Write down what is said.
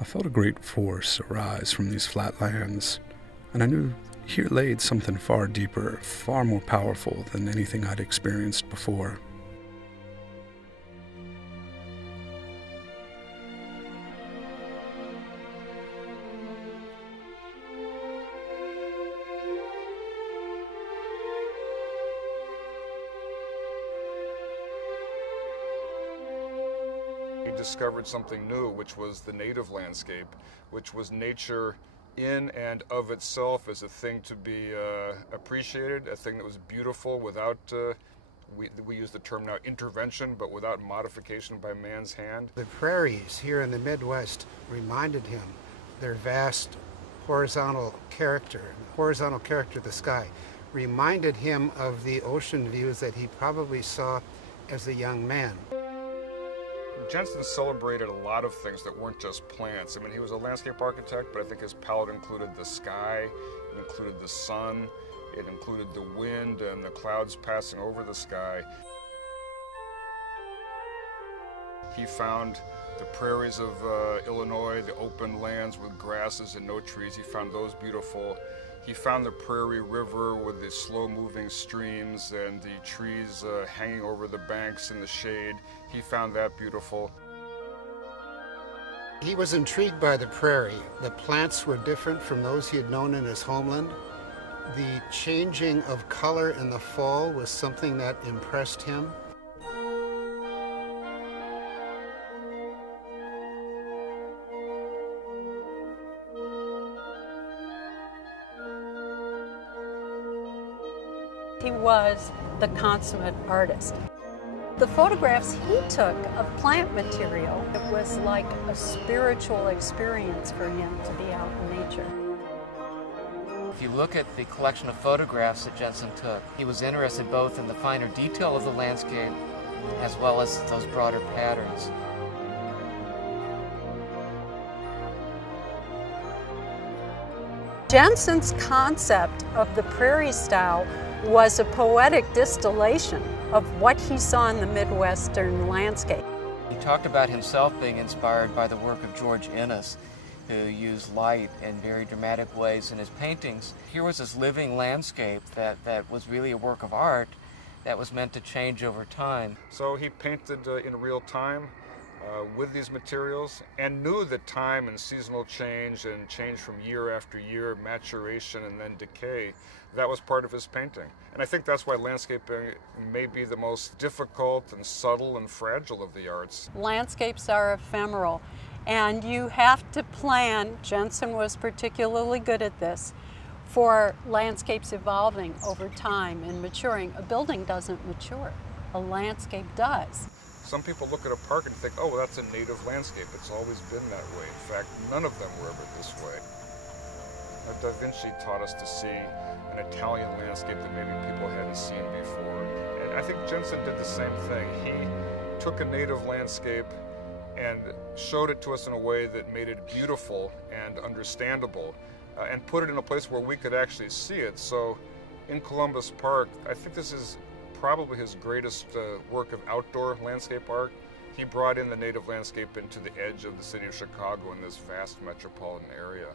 I felt a great force arise from these flat lands, and I knew here laid something far deeper, far more powerful than anything I'd experienced before. He discovered something new, which was the native landscape, which was nature in and of itself as a thing to be appreciated, a thing that was beautiful without, we use the term now intervention, but without modification by man's hand. The prairies here in the Midwest reminded him their vast horizontal character of the sky, reminded him of the ocean views that he probably saw as a young man. Jensen celebrated a lot of things that weren't just plants. I mean, he was a landscape architect, but I think his palette included the sky, it included the sun, it included the wind and the clouds passing over the sky. He found the prairies of Illinois, the open lands with grasses and no trees. He found those beautiful. He found the Prairie River with the slow-moving streams and the trees hanging over the banks in the shade. He found that beautiful. He was intrigued by the prairie. The plants were different from those he had known in his homeland. The changing of color in the fall was something that impressed him. He was the consummate artist. The photographs he took of plant material, it was like a spiritual experience for him to be out in nature. If you look at the collection of photographs that Jensen took, he was interested both in the finer detail of the landscape as well as those broader patterns. Jensen's concept of the prairie style was a poetic distillation of what he saw in the Midwestern landscape. He talked about himself being inspired by the work of George Inness, who used light in very dramatic ways in his paintings. Here was this living landscape that was really a work of art that was meant to change over time. So he painted in real time with these materials and knew that time and seasonal change and change from year after year, maturation and then decay, that was part of his painting. And I think that's why landscaping may be the most difficult and subtle and fragile of the arts. Landscapes are ephemeral, and you have to plan, Jensen was particularly good at this, for landscapes evolving over time and maturing. A building doesn't mature, a landscape does. Some people look at a park and think, oh, well, that's a native landscape. It's always been that way. In fact, none of them were ever this way. Da Vinci taught us to see an Italian landscape that maybe people hadn't seen before. And I think Jensen did the same thing. He took a native landscape and showed it to us in a way that made it beautiful and understandable, and put it in a place where we could actually see it. So in Columbus Park, I think this is probably his greatest work of outdoor landscape art. He brought in the native landscape into the edge of the city of Chicago in this vast metropolitan area.